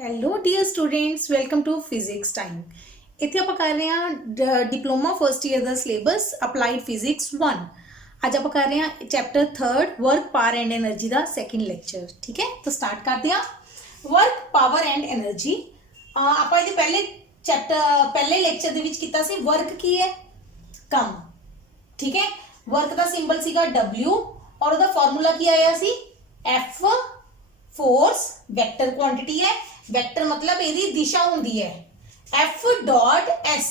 Hello dear students, welcome to physics time. इतने आप कर रहे हैं डिप्लोमा फर्स्ट ईयर का सिलेबस अप्लाइड फिजिक्स 1। आज आप कर रहे हैं chapter 3 work power and energy का सैकेंड लैक्चर। ठीक है, तो स्टार्ट करते हैं। वर्क पावर एंड एनर्जी आप पहले चैप्टर पहले लैक्चर के किया सी। वर्क की है कम। ठीक है, वर्क का सिंबल सीगा W और उसका फॉर्मूला की आया सी F। फोर्स वेक्टर क्वांटिटी है, वेक्टर मतलब यदी दिशा होंगी है। F डॉट S,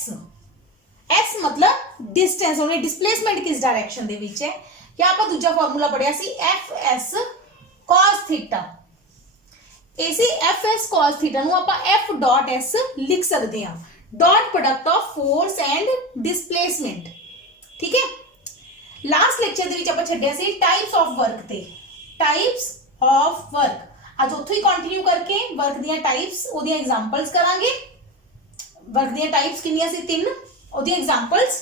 S मतलब डिस्टेंस होने डिस्प्लेसमेंट किस डायरेक्शन दे विच है। क्या आप दूसरा फॉर्मूला पढ़िया सी एफ एस कॉस थीटा। इसी एफ एस कॉस थीटा नु आप एफ डॉट एस लिख सकते हैं, dot product of force and displacement. ठीक है, लास्ट लेक्चर दे विच आप छड्डिया सी टाइप्स ऑफ वर्क ते। टाइप्स ऑफ वर्क आज उत्थों ही कंटिन्यू करके वर्क दी टाइप्स ओदी एग्जांपल्स करांगे। वर्क दी टाइप्स कितनी सी 3 ओदी एग्जांपल्स।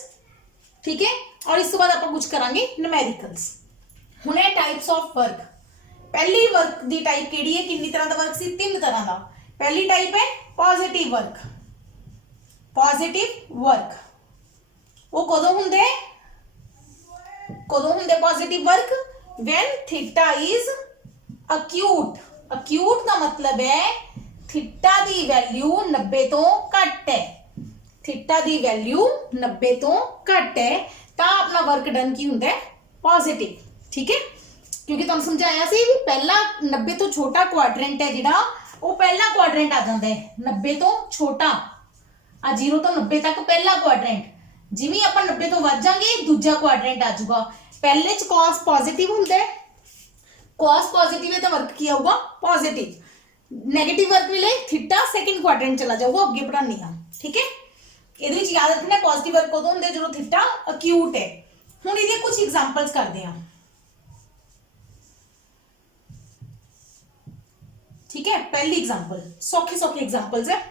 ठीक है, और इस बाद आप कुछ करांगे न्यूमेरिकल्स। हुण है टाइप्स ऑफ वर्क। पहली वर्क दी टाइप केड़ी है, कितनी तरह का वर्क सी 3 तरह का। पहली टाइप है पॉजिटिव वर्क। पॉजिटिव वर्क वो कदों हुंदे positive work when theta is acute. Acute का मतलब है थीटा दी वैल्यू 90 तो घट है। थीटा दी वैल्यू 90 तो घट है तो अपना वर्क डन की हुंदा है पॉजिटिव। ठीक है, क्योंकि तुहानू समझाया सी भी पहला 90 तो छोटा क्वाड्रेंट है जिहड़ा वो पहला क्वाड्रेंट आ जाता है। 90 तो छोटा आ 0 तो 90 तक पहला क्वाड्रेंट। जिवें आपां 90 तो वध जाएंगे दूजा क्वाड्रेंट आ जाऊगा। पहले च कॉस पॉजिटिव हुंदा है, कॉस पॉजिटिव है तो वर्क किया होगा पॉजिटिव। नेगेटिव वर्क मिले थीटा सेकंड क्वाड्रेंट चला जाऊगा, आगे बढ़ानी है। ठीक है, ये याद रखना पॉजिटिव वर्क कदों होंदे जो थीटा अक्यूट है। हुण इहदे कुछ एग्जांपल्स करते हैं। ठीक है, पहली एग्जांपल सौखी सौखी एग्जांपल्स है।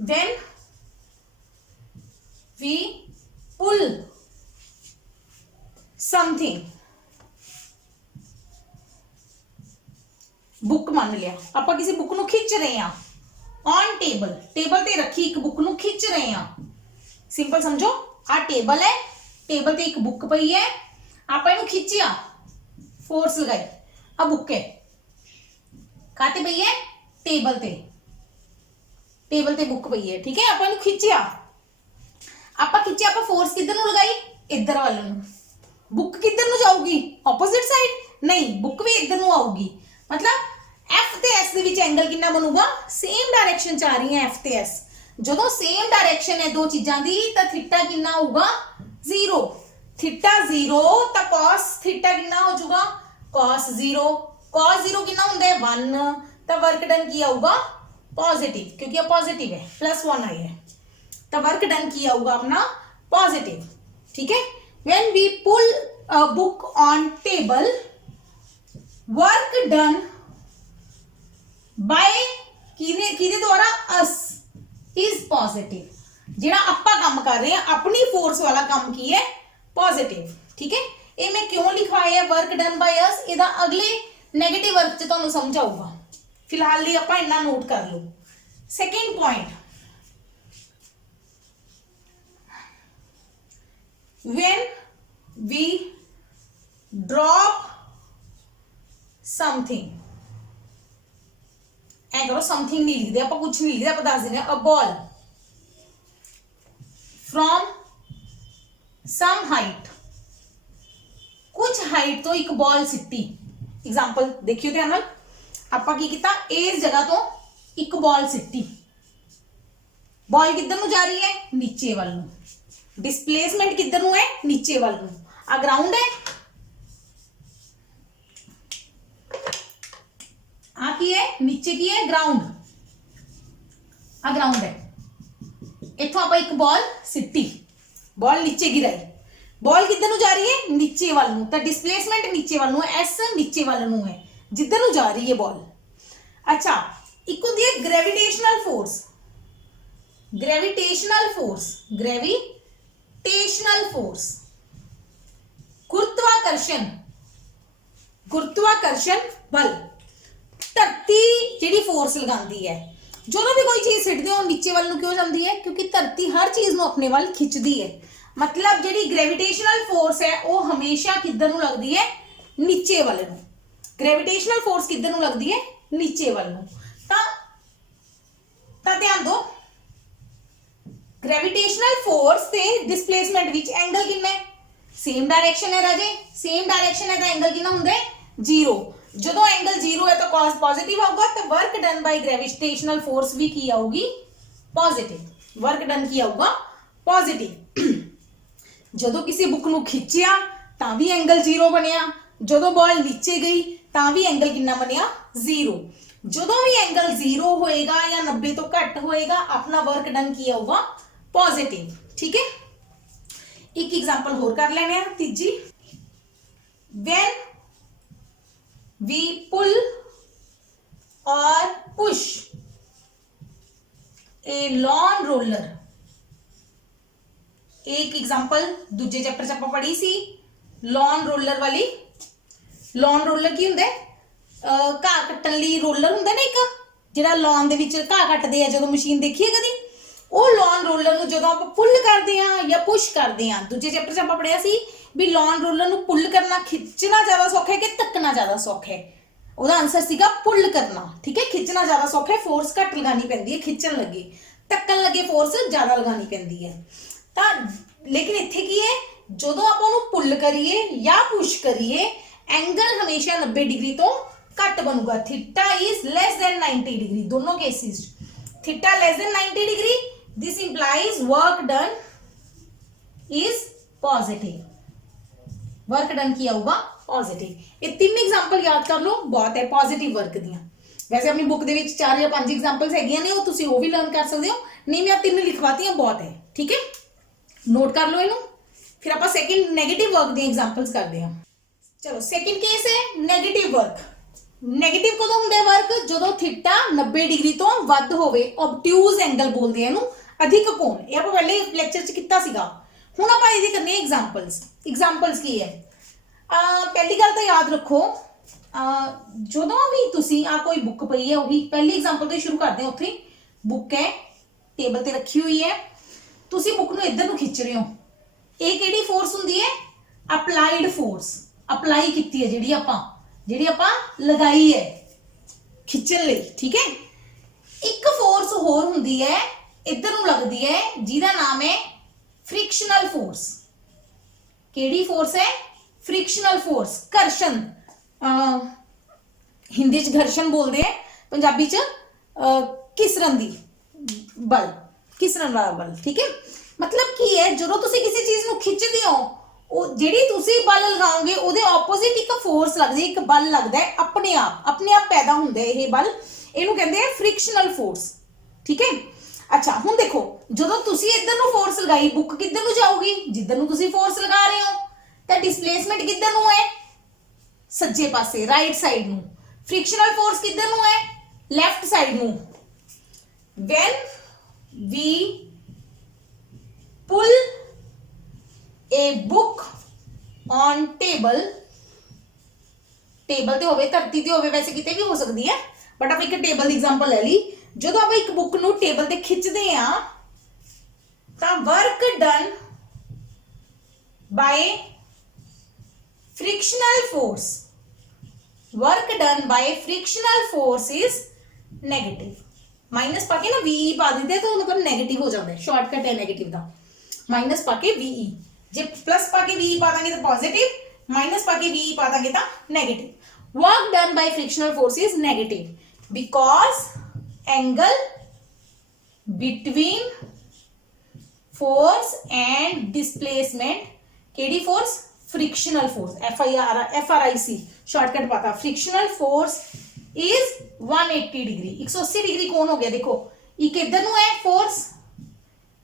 When we pull something, book मान लिया आप किसी बुक नु खिंच रहे हैं ऑन टेबल, टेबल ते रखी एक बुक नु खिंच रहे हैं। सिंपल समझो, आ टेबल है, टेबल ते एक बुक पई है, आप इनू खिंचिया, फोर्स लगाई, आ बुक है काते पई है टेबल ते, टेबल ते बुक पई है। ठीक है, आप इनू खिंचिया, आप खिंचिया, आप फोर्स किधर नु लगाई इधर वाले नु। बुक किधर नु जाऊगी ऑपोजिट साइड, नहीं बुक भी इधर नु आऊगी। मतलब एफ ते एस दे विच एंगल कितना बनूगा, सेम डायरेक्शन च आ रही है एफ ते एस। जो सेम डायरेक्शन है दो चीज़ों की तो थीटा कितना होगा 0। थीटा 0 तो कॉस थीटा कितना हो जाऊगा कॉस 0। कॉस 0 कितना होंदा है 1 तो वर्क डन किया होगा पॉजिटिव, क्योंकि ये पॉजिटिव है +1 आई है तो वर्क डन किया होगा अपना पॉजिटिव। ठीक है, when we pull a book on table work done by किदे द्वारा अस इज पॉजिटिव। जिहड़ा आपां काम कर रहे हैं अपनी फोर्स वाला काम की है पॉजिटिव। ठीक है, ये मैं क्यों लिखवाया वर्क डन बाय अस, इहदा अगले नेगेटिव वर्क च तुहानू समझ आऊगा। फिलहाल लिए आपां इन्ना नोट कर लो। Second point, when we drop something, ऐ करो समथिंग नहीं लिखते आप, कुछ नहीं लिखते आप दस देने a ball from some height, कुछ हाइट तो एक बॉल सिटी। एग्जांपल देखियो ध्यान नाल, आपां की कीता इस जगह तो एक बॉल सिटी, बॉल किधर नु जा रही है नीचे वाल नु, डिस्प्लेसमेंट किधर नु है नीचे वाल नु। आ ग्राउंड है, आ की है नीचे की है ग्राउंड, आ ग्राउंड है। इथों आप एक बॉल सिटी, बॉल नीचे गिराई, बॉल किधर नु जा रही है नीचे वाल नु, तो डिस्प्लेसमेंट नीचे वाल नु है, एस नीचे वाल नु है जिधर नु जा रही है बॉल। अच्छा, एक होती है gravitational force. Gravitational force, gravitational force गुरुत्वाकर्षण, गुरुत्वाकर्षण बल। ਧਰਤੀ ਜਿਹੜੀ ਫੋਰਸ ਲਗਾਉਂਦੀ ਹੈ, ਜਦੋਂ ਵੀ ਕੋਈ ਚੀਜ਼ ਸਿੱਟਦੇ ਹੋ ਨੀਚੇ ਵੱਲ ਨੂੰ ਕਿਉਂ ਜਾਂਦੀ ਹੈ? ਕਿਉਂਕਿ ਧਰਤੀ ਹਰ ਚੀਜ਼ ਨੂੰ ਆਪਣੇ ਵੱਲ ਖਿੱਚਦੀ ਹੈ। मतलब ਜਿਹੜੀ ਗ੍ਰੈਵਿਟੇਸ਼ਨਲ ਫੋਰਸ ਹੈ ਉਹ ਹਮੇਸ਼ਾ ਕਿੱਧਰ ਨੂੰ ਲੱਗਦੀ ਹੈ? ਨੀਚੇ ਵੱਲ ਨੂੰ। ਗ੍ਰੈਵਿਟੇਸ਼ਨਲ ਫੋਰਸ ਕਿੱਧਰ ਨੂੰ ਲੱਗਦੀ ਹੈ? ਨੀਚੇ ਵੱਲ ਨੂੰ। ਤਾਂ ਧਿਆਨ ਦਿਓ, ਗ੍ਰੈਵਿਟੇਸ਼ਨਲ ਫੋਰਸ ਤੇ ਡਿਸਪਲੇਸਮੈਂਟ ਵਿੱਚ ਐਂਗਲ ਕਿੰਨਾ ਹੈ? ਸੇਮ ਡਾਇਰੈਕਸ਼ਨ ਹੈ ਰਾਜੇ, ਸੇਮ ਡਾਇਰੈਕਸ਼ਨ ਹੈ ਤਾਂ ਐਂਗਲ ਕਿੰਨਾ ਹੁੰਦਾ ਹੈ? 0। ਜਦੋਂ ਐਂਗਲ 0 है तो cos पॉजिटिव आऊगा, तो work done by gravitational force भी की आऊगी पॉजिटिव। वर्क डन की आऊगा पॉजिटिव। ਜਦੋਂ ਕਿਸੇ ਬੁੱਕ ਨੂੰ ਖਿੱਚਿਆ ਤਾਂ ਵੀ ਐਂਗਲ 0 ਬਣਿਆ, ਜਦੋਂ ਬਾਲ ਨੀਚੇ ਗਈ ਤਾਂ ਵੀ ਐਂਗਲ ਕਿੰਨਾ ਬਣਿਆ? 0। ਜਦੋਂ ਵੀ ਐਂਗਲ 0 ਹੋਏਗਾ ਜਾਂ 90 ਤੋਂ ਘੱਟ ਹੋਏਗਾ ਆਪਣਾ ਵਰਕ ਡਨ ਕੀ ਆਊਗਾ? ਪੋਜ਼ਿਟਿਵ। ਠੀਕ ਹੈ, ਇੱਕ ਐਗਜ਼ਾਮਪਲ ਹੋਰ ਕਰ ਲੈਣੇ ਆ, ਤੀਜੀ। when we pull or push a lawn roller, एक एग्जाम्पल दूजे चैप्टर च आपां पढ़ी सी लॉन रोलर वाली। लॉन रोलर की हुंदा है? घाह कट्टण लई रोलर हुंदा ना एक, जिहड़ा लॉन दे विच घाह कट्टदे आ जदों मशीन देखी है कदी? ਉਹ लॉन रोलर ਨੂੰ ਜਦੋਂ ਆਪਾਂ ਪੁੱਲ ਕਰਦੇ ਆ ਜਾਂ ਪੁਸ਼ ਕਰਦੇ ਆ, ਦੂਜੇ ਚੈਪਟਰ 'ਚ ਆਪਾਂ ਪੜਿਆ ਸੀ ਵੀ लॉन रोलर ਨੂੰ ਪੁੱਲ ਕਰਨਾ, ਖਿੱਚਣਾ ਜ਼ਿਆਦਾ ਸੌਖਾ ਹੈ ਕਿ ਧੱਕਣਾ ਜ਼ਿਆਦਾ ਸੌਖਾ ਹੈ? ਉਹਦਾ ਆਨਸਰ ਸੀਗਾ ਪੁੱਲ ਕਰਨਾ। ਠੀਕ ਹੈ, ਖਿੱਚਣਾ ਜ਼ਿਆਦਾ ਸੌਖਾ ਹੈ, ਫੋਰਸ ਘੱਟ ਲਗਾਉਣੀ ਪੈਂਦੀ ਹੈ ਖਿੱਚਣ ਲੱਗੇ, ਧੱਕਣ ਲੱਗੇ ਫੋਰਸ ਜ਼ਿਆਦਾ ਲਗਾਉਣੀ ਪੈਂਦੀ ਹੈ। ਤਾਂ ਲੇਕਿਨ ਇੱਥੇ ਕੀ ਹੈ, ਜਦੋਂ ਆਪਾਂ ਉਹਨੂੰ ਪੁੱਲ ਕਰੀਏ ਜਾਂ ਪੁਸ਼ ਕਰੀਏ ਐਂਗਲ ਹਮੇਸ਼ਾ 90 ਡਿਗਰੀ ਤੋਂ ਘੱਟ ਬਣੂਗਾ। Theta is less than 90 degree, ਦੋਨੋਂ cases theta less than 90 degree, this implies work done is positive। Work done की आऊगा पॉजिटिव। ये तीन एग्जांपल याद कर लो, बहुत है पॉजिटिव वर्क दियां। वैसे अपनी बुक दे विच 4 या 5 एग्जांपल्स हैगियां ने, वो तुसी वो भी लर्न कर सकते हो, नहीं मैं 3 लिखवातियां, बहुत है। ठीक है, नोट कर लो इनू। फिर आप सेकंड नेगेटिव वर्क दी एग्जांपल्स करते हैं। चलो सेकंड केस है नेगेटिव वर्क। नेगेटिव कदों हुंदा है वर्क? जदों थीटा 90 डिग्री तो वध होवे, ऑब्ट्यूज एंगल बोलते हैं इनू, अधिक कोण। ये आप पहले लेक्चर च कीता सीगा। हुण आपां इहदी करनी है एग्जांपल्स। एग्जांपल्स की है? पहली गल तो याद रखो, जदों भी तुसी आ कोई बुक पई है, वही पहली एग्जांपल तो शुरू करते हैं। उत्थे बुक है, टेबल ते रखी हुई है, तुसी बुक नूं इधर नूं खिच रहे हो, ये किहड़ी फोर्स हुंदी है? Applied force. अप्लाई कीती है ਜਿਹੜੀ ਆਪਾਂ ਲਗਾਈ ਹੈ ਖਿੱਚਣ ਲਈ। ਠੀਕ ਹੈ, ਇੱਕ ਫੋਰਸ ਹੋਰ ਹੁੰਦੀ ਹੈ ਇੱਧਰ ਨੂੰ ਲੱਗਦੀ ਹੈ, ਜਿਹਦਾ ਨਾਮ ਹੈ ਫ੍ਰਿਕਸ਼ਨਲ ਫੋਰਸ। ਕਿਹੜੀ ਫੋਰਸ ਹੈ? ਫ੍ਰਿਕਸ਼ਨਲ ਫੋਰਸ, ਘਰਸ਼ਣ। ਹਿੰਦੀ ਚ ਘਰਸ਼ਣ ਬੋਲਦੇ ਆ, ਪੰਜਾਬੀ ਚ ਘਿਸਰਨ ਦੀ ਬਲ, ਘਿਸਰਨ ਵਾਲਾ ਬਲ। ਠੀਕ ਹੈ, मतलब ਕੀ ਹੈ, ਜਦੋਂ ਤੁਸੀਂ ਕਿਸੇ ਚੀਜ਼ ਨੂੰ ਖਿੱਚਦੇ ਹੋ ਉਹ ਜਿਹੜੀ ਤੁਸੀਂ ਬਲ ਲਗਾਓਗੇ ਉਹਦੇ ਆਪੋਜ਼ਿਟ ਇੱਕ ਫੋਰਸ ਲੱਗਦੀ ਹੈ, ਇੱਕ ਬਲ ਲੱਗਦਾ ਹੈ ਆਪਣੇ ਆਪ ਪੈਦਾ ਹੁੰਦਾ ਹੈ ਇਹ ਬਲ, ਇਹਨੂੰ ਕਹਿੰਦੇ ਆ ਫ੍ਰਿਕਸ਼ਨਲ ਫੋਰਸ। ਠੀਕ ਹੈ, ਅੱਛਾ ਹੁਣ ਦੇਖੋ, ਜਦੋਂ ਤੁਸੀਂ ਇੱਧਰ ਨੂੰ ਫੋਰਸ ਲਗਾਈ, ਬੁੱਕ ਕਿੱਧਰ ਨੂੰ ਜਾਊਗੀ? ਜਿੱਧਰ ਨੂੰ ਤੁਸੀਂ ਫੋਰਸ ਲਗਾ ਰਹੇ ਹੋ। ਤਾਂ ਡਿਸਪਲੇਸਮੈਂਟ ਕਿੱਧਰ ਨੂੰ ਹੈ? ਸੱਜੇ ਪਾਸੇ, ਰਾਈਟ ਸਾਈਡ ਨੂੰ। ਫ੍ਰਿਕਸ਼ਨਲ ਫੋਰਸ ਕਿੱਧਰ ਨੂੰ ਹੈ? ਲੈਫਟ ਸਾਈਡ ਨੂੰ। when we pull a book on table, table ते होवे, धरती ते होवे, वैसे किते भी हो सकती है, बट आप एक टेबल दी एग्जांपल ले ली। जदों आप एक बुक नूं टेबल ते खिंचदे आ तां work done by frictional force, work done by frictional force is negative. Minus पाके ना वी पा देते तो मतलब नेगेटिव हो जाता है, शॉर्टकट है नेगेटिव का। माइनस पाके वी, जे प्लस पाके वी पा देंगे तो पॉजिटिव, माइनस पाके वी पा देंगे तो negative. Work done by frictional force is negative because angle between force and displacement, केडी force? Frictional force, FRIC shortcut पता। Frictional force is 180 degree, 180 degree कौन हो गया? देखो एक इधर नु है फोर्स,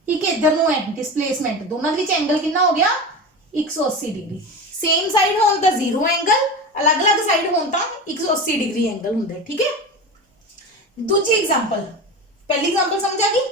एक इधर नु है डिस्प्लेसमेंट, दोनों के बीच एंगल कितना हो गया? 180 डिग्री। सेम साइड होन तो 0 एंगल, अलग अलग साइड होन तो 180 डिग्री एंगल होंगे। ठीक है, दूसरी एग्जांपल, पहली एग्जांपल समझ आ गई?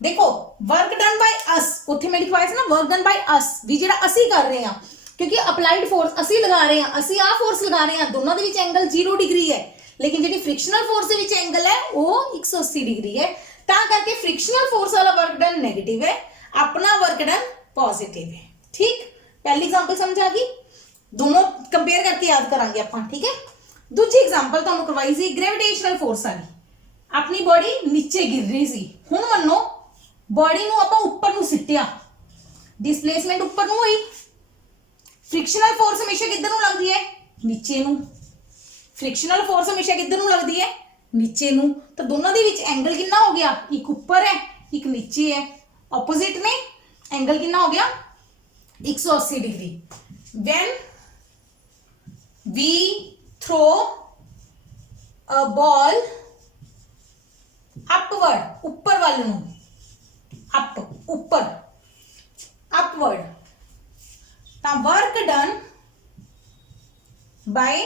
देखो वर्क डन बाय अस, उत्थे मैं लिखवाया था ना वर्क डन बाय अस, भी जेड़ा असी कर रहे हैं, क्योंकि अप्लाइड फोर्स असी लगा रहे हैं, असी आ फोर्स लगा रहे हैं, दोनों के बीच एंगल 0 डिग्री है, लेकिन जी फ्रिक्शनल फोर्स के एंगल है वो 180 डिग्री है, ता करके फ्रिक्शनल फोर्स वाला वर्क डन नेगेटिव है, अपना वर्क डन पॉजिटिव है। ठीक, पहली एग्जांपल समझ आ गई, दोनों कंपेयर करके याद करांगे अपन। ठीक है, दूसरी एग्जांपल तुहानू करवाई सी ग्रेविटेशनल फोर्स वाली, अपनी बॉडी नीचे गिर रही सी, हुण मन्नो बॉडी नू आपां उपर नू सिट्टिया, डिस्प्लेसमेंट उपर नू हुई, फ्रिक्शनल फोर्स हमेशा किधर नू लगदी है, नीचे नू, फ्रिक्शनल फोर्स हमेशा किधर नू लगदी है, नीचे नू, तो दोनों दे विच एंगल कितना हो गया, एक ऊपर है एक नीचे है, ऑपोजिट ने एंगल कितना हो गया 180 degree. When we throw a ball upward, ऊपर वाले नू, अप ऊपर अपवर्ड, ता वर्क डन बाय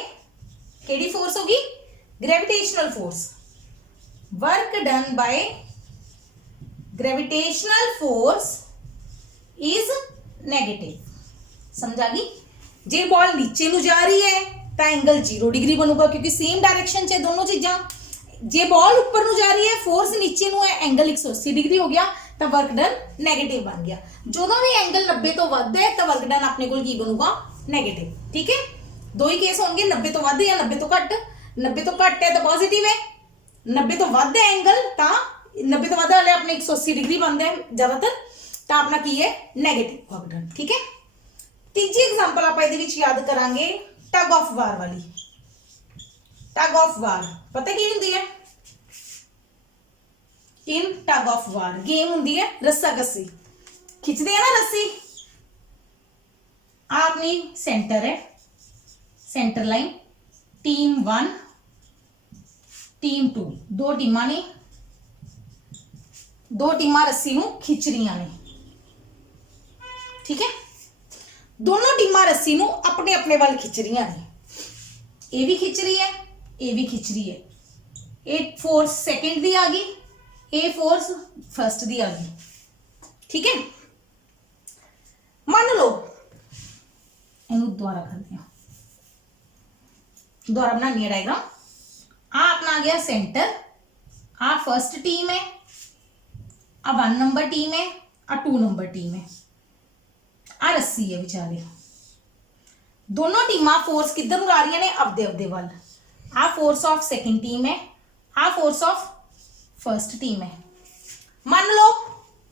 केड़ी फोर्स होगी, gravitational force, work done by gravitational force is negative. समझ आ गई, जे बॉल नीचे नू जा रही है तो एंगल 0 डिग्री बनूगा, क्योंकि सेम डायरेक्शन च दोनों चीज़ां। जे बॉल ऊपर नू जा रही है, फोर्स नीचे नू है, एंगल 180 डिग्री हो गया, तो वर्क डन नेगेटिव बन गया। जो भी एंगल 90 तो वध है तो वर्क डन अपने को की बनूगा नेगेटिव। ठीक है, दो ही केस होंगे, 90 तो वध या 90 तो घट। 90 तो घट है तो पॉजिटिव है, 90 तो वध है एंगल तो 90 तो वध वाले अपने 180 डिग्री बनते हैं ज्यादातर, तो अपना की है नेगेटिव वर्क डन। ठीक है, तीजी एग्जांपल आप याद करांगे टग ऑफ वार वाली। टग ऑफ वार पता की होंगी है, in tug of war game होंगी है रस्सा कस्सी, खिंचते हैं ना रस्सी, अपनी सेंटर है, सेंटर लाइन, टीम 1 टीम 2, दो टीमां ने, दो टीमां रस्सी नूं खिंच रही ने। ठीक है, दोनों टीमां रस्सी नूं अपने अपने वाल खिंच रही ने, ये भी खिंच रही है ये भी खिंच रही है, ये फोर्स सेकंड दी आ गई, ये फोर्स फर्स्ट दी आ गई। ठीक है, मान लो इनू दोबारा करते हैं, दोबारा बनानी है डायग्राम। आ अपना आ गया सेंटर, आ फर्स्ट टीम है, आ 1 नंबर टीम है, आ 2 नंबर टीम है, आ रस्सी है बेचारे। दोनों टीमां फोर्स किधर नु ला रही ने, अपदे अपदे वाल। आ फोर्स ऑफ सेकंड टीम है, आ फोर्स ऑफ फर्स्ट टीम है। मान लो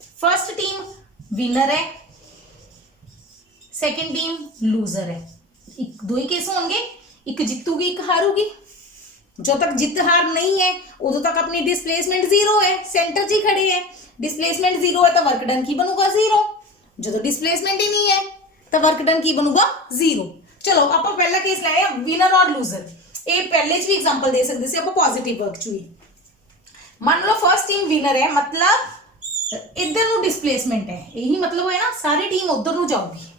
फर्स्ट टीम विनर है, सेकंड टीम लूजर है। एक दो ही केस होंगे, एक जीतूगी एक हारूगी। जो तक जीत हार नहीं है उदों तक अपनी डिस्प्लेसमेंट 0 है, सेंटर च ही खड़े है, डिस्प्लेसमेंट 0 है तो वर्क डन की बनूगा 0। जो डिस्प्लेसमेंट ही नहीं है तो वर्क डन की बनूगा 0। चलो आप पहला केस लाया विनर और लूजर, ये पहले भी एग्जांपल दे सकते थे आप पॉजिटिव वर्क चुई। मान लो फर्स्ट टीम विनर है, मतलब इधर नु डिस्प्लेसमेंट है, यही मतलब है ना, सारी टीम उधर नु जाऊगी।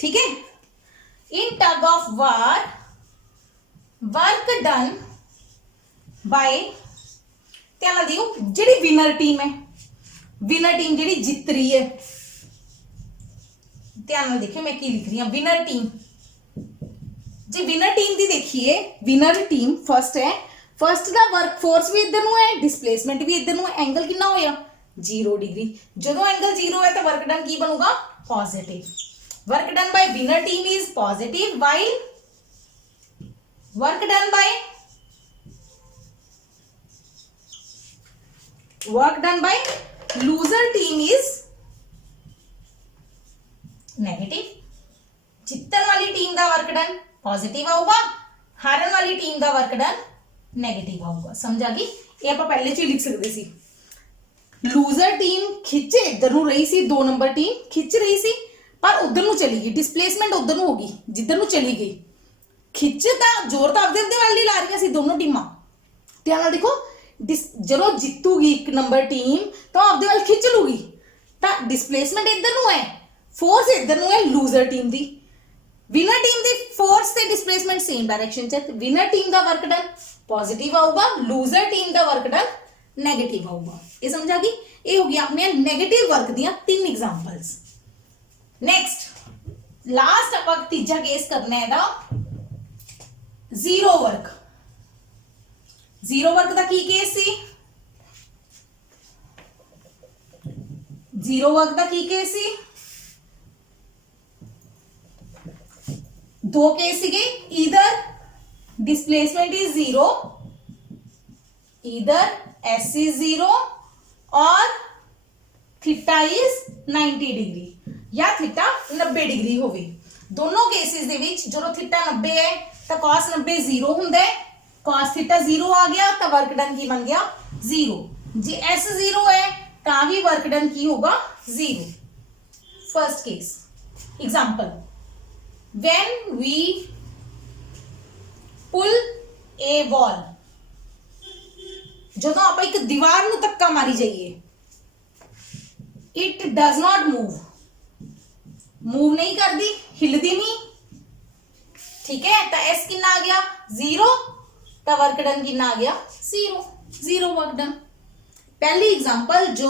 ठीक है, in tug of war work done by, ध्यान दियो जी विनर टीम है, विनर टीम जी जित रही है, ध्यान देखियो मैं की लिख रही हूं, विनर टीम जी, विनर टीम दी देखिए, विनर टीम फर्स्ट है, फर्स्ट दा वर्क फोर्स भी इधर नु है, डिस्प्लेसमेंट भी इधर नु है, एंगल कितना होया 0 डिग्री। जो एंगल 0 है तो वर्क डन की बनूगा positive. Work done by winner team is positive, while work done by loser team is negative. जीतन वाली टीम का वर्क डन पॉजिटिव आऊगा, हारन वाली टीम का वर्क डन नेगेटिव आऊगा। समझ आ गई, ये आप पहले च लिख सकते सी। लूजर टीम खिंचे इधर नु रही सी, 2 नंबर टीम खिंच रही सी पर उधर नु चली गई, डिस्प्लेसमेंट उधर नु होगी जिधर नु चली गई। खिंचता जोर तो अपने अपने वाली ला रही सी दोनों टीमां। ध्यान देखो, जो जीतूगी 1 नंबर टीम तो अपने वाल खिंच लूगी, तो डिस्प्लेसमेंट इधर नु है, फोर्स इधर नु है लूजर टीम दी। विनर टीम दी फोर्स से डिस्प्लेसमेंट सेम डायरेक्शन च, विनर टीम का वर्क डन पॉजिटिव आऊगा, लूजर टीम का वर्क डन नेगेटिव आऊगा। ये समझ आ गई, ये हो गया अपने नेगेटिव वर्क दियां 3 एग्जांपल्स। नेक्स्ट लास्ट आप तीजा केस करना है दा जीरो वर्क। जीरो वर्क का की केस सी, जीरो वर्क का की केस सी, दो केस सीगे, either displacement is zero, either S is zero और थीटा इज 90 डिग्री या थीटा 90 डिग्री होवे। दोनों केसेस दे विच जो थीटा 90 है तो cos 90 जीरो हुंदा है, cos थीटा जीरो आ गया तो वर्क डन की बन गया जीरो। जे एस जीरो है तो भी वर्क डन की होगा zero. First case example, when we pull a wall, जो आप एक दीवार नूं धक्का मारी जाइए, it does not move, move नहीं करती, हिलती नहीं, ठीक है। तो एस कितना आ गया जीरो, तो वर्क डन कितना आ गया जीरो, जीरो वर्क डन। पहली एग्जांपल, जो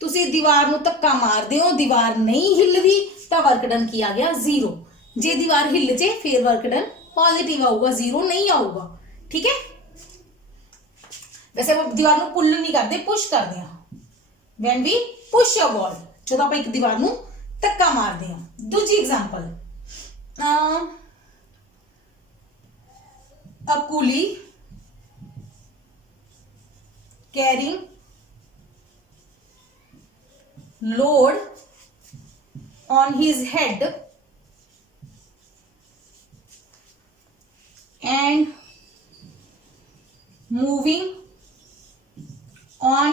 तुसी दीवार नूं धक्का मारदे हो दीवार नहीं हिलदी तो वर्क डन की आ गया जीरो। जे दीवार हिल जे फिर वर्क डन पॉजिटिव आऊगा, जीरो नहीं आऊगा, ठीक है। वैसे वो दीवार नूं पुल नहीं करते, पुश करते हैं। When we push a wall, जो आप एक दीवार नूं धक्का मारते हैं। दूजी example, a coolie carrying load on his head and moving on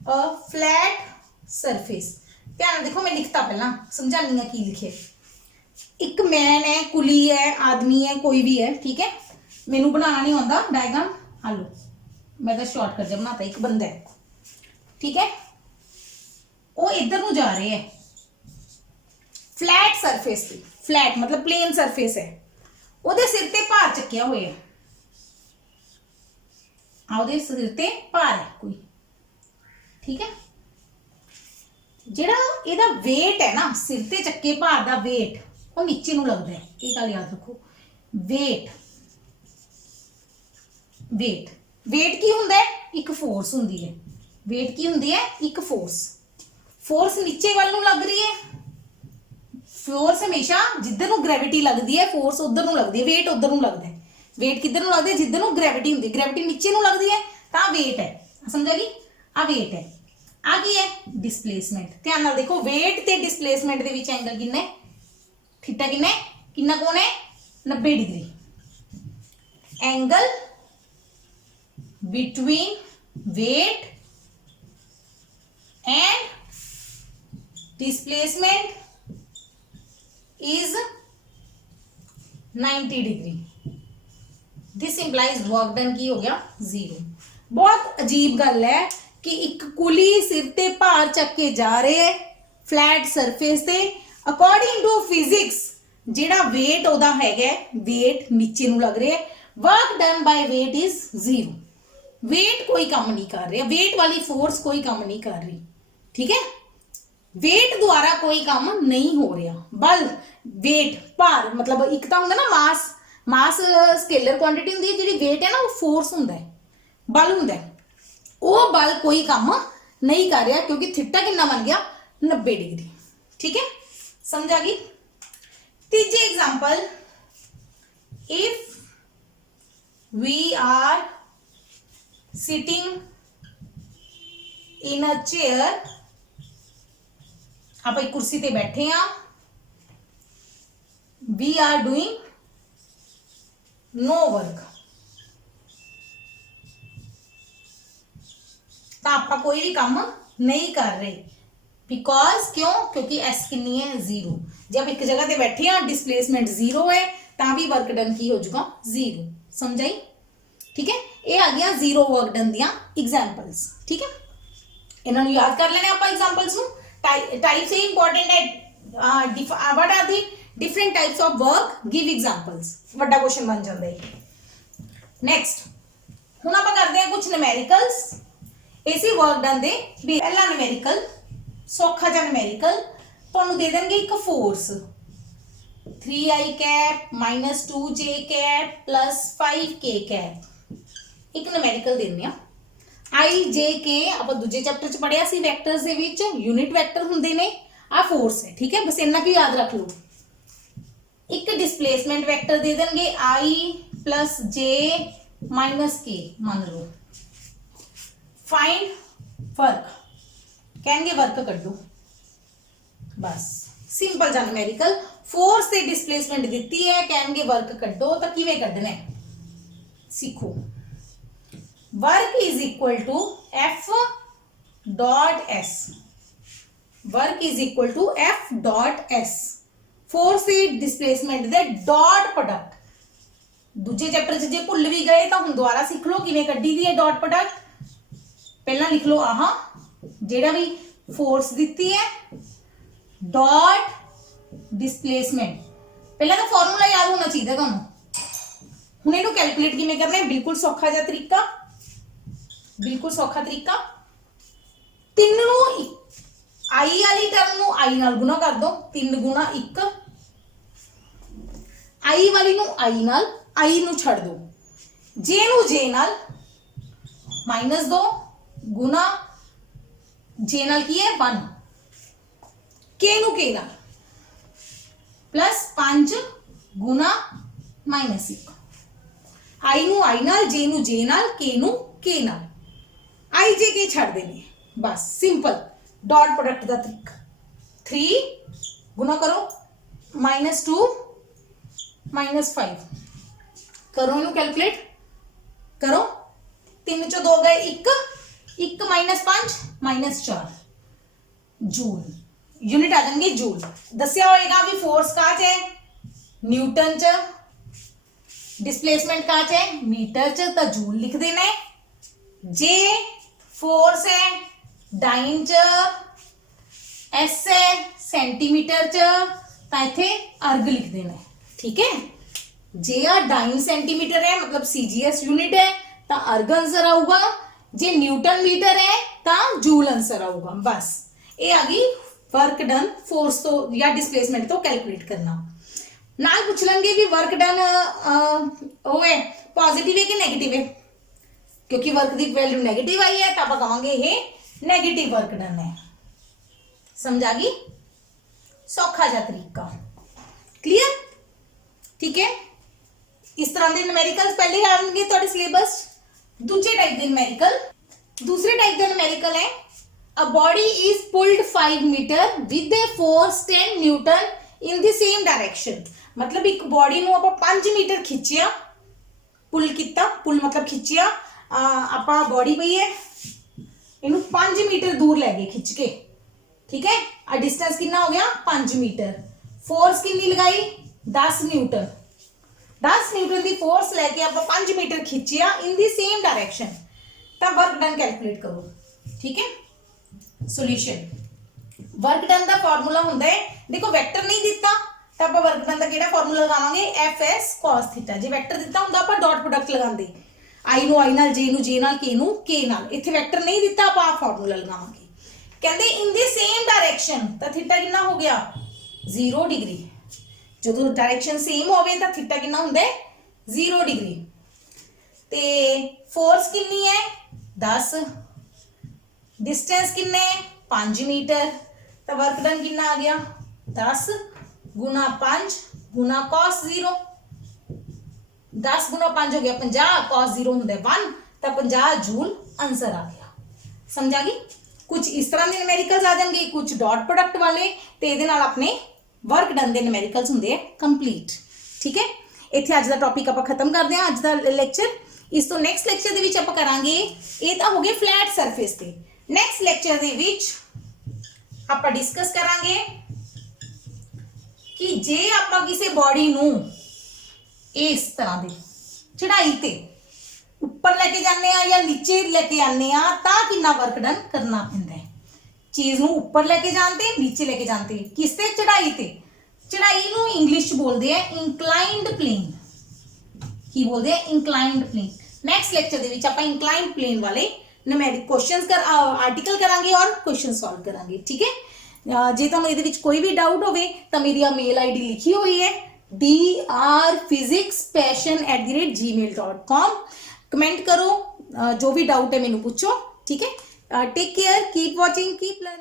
a flat surface। ध्यान देखो, मैं लिखता पहला समझानी है की लिखे। एक मैन है, कुली है, आदमी है, कोई भी है, ठीक है। मैनू बनाना नहीं आता डायग्राम, हालो मैं तो शॉर्टकट जब बनाता। एक बंदा है, ठीक है, वो इधर को जा रहे हैं फ्लैट सरफेस पे, फ्लैट मतलब प्लेन सरफेस है, ਉਹਦੇ सिर ते भार चक्या हुए है, ਉਹਦੇ सिर ते भार है कोई, ठीक है। ਜਿਹੜਾ ਇਹਦਾ weight है ना, सिर ते चक्के भार ਦਾ weight ਉਹ नीचे ਨੂੰ लगता है, ਇਹ ਗੱਲ याद रखो। weight, weight, weight की ਹੁੰਦਾ है, एक फोर्स ਹੁੰਦੀ है। weight की ਹੁੰਦੀ है, एक फोर्स, फोर्स नीचे वाल ਨੂੰ लग रही है। फोर्स हमेशा जिधर ਨੂੰ ग्रेविटी लगती है, फोर्स उधर ਨੂੰ लगती है, वेट उधर ਨੂੰ लगता है। वेट किधर ਨੂੰ लगती है, जिधर ਨੂੰ ग्रेविटी ਹੁੰਦੀ है, ग्रेविटी नीचे ਨੂੰ लगती है ਤਾਂ वेट है, समझ गई। आ वेट है, आ की है डिस्प्लेसमेंट। ध्यान नाल देखो, वेट ते डिस्प्लेसमेंट दे विच एंगल किन्ने, थीटा किन्ने, किन्ना कोण है 90 डिग्री। Angle between weight and displacement is 90 degree. This implies work done की हो गया जीरो। बहुत अजीब गल है कि एक कुली सिर ते भार चक के जा रहे है फ्लैट सरफेस ते, अकॉर्डिंग टू फिजिक्स जेड़ा वेट ओदा हैगा, वेट नीचे नू लग रहा है, work done by weight is zero. Weight कोई काम नहीं कर रहा, वेट वाली फोर्स कोई काम नहीं कर रही, ठीक है। वेट द्वारा कोई काम नहीं हो रहा। बल, वेट, भार मतलब एक तो होंगे ना मास, मास स्केलर क्वांटिटी होंगी, जी वेट है ना वो फोर्स होंगे, बल होंगे, वो बल कोई काम नहीं कर रहा क्योंकि थीटा कितना बन गया 90 डिग्री, ठीक है, समझ आ गई। तीजी example, if we are sitting in a chair, आप एक कुर्सी ते बैठे हैं, we are doing no work, तो आप कोई भी काम नहीं कर रहे, बिकॉज क्यों, क्योंकि एस कितनी है जीरो। जब एक जगह पे बैठे हैं, डिस्प्लेसमेंट जीरो है, ता भी वर्क डन की हो जाएगा जीरो, समझ आई, ठीक है। ये आ गया जीरो वर्क डन दियां एग्जांपल्स, ठीक है। इन्होंने याद कर लेने आप एग्जांपल्स नूं। टाइप्स इंपॉर्टेंट है, what are the different types of work, give examples, बड़ा क्वेश्चन बन जाता है। नेक्स्ट हुण आपां करते हैं कुछ न्यूमेरिकल्स इसी वर्क डन दे। पहला न्यूमेरिकल सौखा जा न्यूमेरिकल तुहानूं दे देंगे एक force 3i cap -2j cap +5k cap, एक न्यूमेरिकल देने आई जे के आप दूजे चैप्टर च पढ़िया सी वैक्टर्स दे विच यूनिट वैक्टर हुंदे ने आ फोर्स है ठीक है बस इन्ना की याद रख लो एक डिस्प्लेसमेंट वैक्टर दे देंगे आई प्लस जे माइनस के मान लो फाइंड वर्क कहेंगे वर्क कर दो बस सिंपल जा न्यूमेरिकल फोर्स से डिस्प्लेसमेंट दी है कहेंगे वर्क कड्डो तो किवें कड्डना है सीखो work is equal to F dot S work is equal to F dot S force से डिस्प्लेसमेंट दे डॉट प्रोडक्ट दूजे चैप्टर च जे भुल भी गए तो हुण दोबारा सीख लो किवें कड्डी दी है डॉट प्रोडक्ट पहला लिख लो आह जेड़ा भी फोर्स दी है डॉट डिस्प्लेसमेंट पहला तो फॉर्मूला याद होना चाहिए तुहानू हुण इहनूं कैलकुलेट किवें करना है बिल्कुल सौखा जिहा तरीका बिल्कुल सौखा तरीका 3 नूं आई वाली टर्म नूं आई नाल गुणा कर दो 3 गुणा 1 आई वाली नूं आई नूं छड़ दो जे नूं जे नाल माइनस 2 गुणा जे नाल की है 1 के नूं के नाल प्लस 5 गुणा माइनस 1 आई नूं आई नाल जे नूं जे नाल के नूं के नाल आई जे के छड़ देने बस सिंपल डॉट प्रोडक्ट का तरीका 3 गुना करो -2 -5 करो इनू कैलकुलेट करो 3 चो 2 गए 1 1 -5 -4 जूल यूनिट आ जाएंगे जूल दसिया होएगा भी फोर्स का है न्यूटन च डिस्प्लेसमेंट का है मीटर च तो जूल लिख देना जे फोर्स है डाइन च एस है सेंटीमीटर च तो इथे अर्ग लिख देना ठीक है जे आ डाइन सेंटीमीटर है मतलब सीजीएस यूनिट है तो अर्ग आंसर आऊगा जे न्यूटन मीटर है तो जूल आंसर आऊगा बस ये आ गई वर्क डन फोर्स तो या डिस्प्लेसमेंट तो कैलकुलेट करना नाल पूछ लेंगे भी वर्क डन वो है पॉजिटिव है कि नेगेटिव है क्योंकि वर्क की वैल्यू नेगेटिव आई है तो आप कहेंगे ये नेगेटिव वर्क डन है समझा गई सौखा जा तरीका क्लियर ठीक है इस तरह के न्यूमेरिकल्स पहले आएंगे थोड़े सिलेबस दूसरे टाइप के न्यूमेरिकल दूसरे टाइप का न्यूमेरिकल है a body is pulled 5 metre with a force 10 newton in the same direction मतलब एक बॉडी नूं आपां 5 मीटर खिंचिया पुल किया पुल मतलब खिंचिया आपां बॉडी पई है इनू 5 मीटर दूर लै गए खिंच के ठीक है आ डिस्टेंस कितना हो गया 5 मीटर फोर्स कितनी लगाई 10 न्यूटन 10 न्यूटन की फोर्स लैके आप 5 मीटर खिंचिया इन दी सेम डायरेक्शन तब वर्क डन कैलकुलेट करो ठीक है सॉल्यूशन वर्क डन का फॉर्मूला होंदा है देखो वेक्टर नहीं दिता तो आप वर्क डन का केड़ा फॉर्मूला लगावांगे एफ एस कॉस थीटा जे वेक्टर दिता हुंदा आप डॉट प्रोडक्ट लगांदे आई नु आई नाल जे नु जे नाल के नाल इत्थे वेक्टर नहीं दिता आप आ फॉर्मूला लगावांगे कहंदे इन दी सेम डायरेक्शन तो थीटा कितना हो गया 0 डिग्री जो डायरेक्शन सेम होवे तो थीटा कितना हुंदा है 0 डिग्री ते फोर्स कितनी है 10 डिस्टेंस कितने 5 मीटर तो वर्क डन कितना आ गया 10 गुना 5 गुना cos 0 10 गुना 5 हो गया 50 cos 0 होंगे 1 तो 50 जूल आंसर आ गया समझा गई कुछ इस तरह के न्यूमेरिकल्स आ जाएंगे कुछ डॉट प्रोडक्ट वाले तो ये अपने वर्क डन के न्यूमेरिकल्स होंगे कंप्लीट ठीक है इत्थे अज का टॉपिक आप खत्म करते हैं अज का लैक्चर इस तो नैक्सट लैक्चर के आप करांगे ये तो हो गए फ्लैट सरफेस पे नैक्सट लैक्चर के आप डिस्कस करांगे कि जे आप किसी बॉडी नू इस तरह की चढ़ाई ते ऊपर लेके जाने या नीचे लेके आने कितना वर्क डन करना पैंदा है चीज़ नू ऊपर लेके जानते नीचे लेके जानते किस ते चढ़ाई ते चढ़ाई नू इंग्लिश बोलते हैं इंक्लाइंड प्लेन की बोलते हैं इंक्लाइंड प्लेन नैक्सट लेक्चर के आप इंक्लाइंड प्लेन वाले न्यूमेरिक क्वेश्चंस कर आर्टिकल करांगे और क्वेश्चन सॉल्व करांगे ठीक है जे तुहानू इहदे विच कोई भी डाउट होवे तां मेरी मेल आईडी लिखी हुई है drphysicspassion@gmail.com कमेंट करो, जो भी डाउट है मैनू पूछो, ठीक है। Take care, keep watching, keep learning.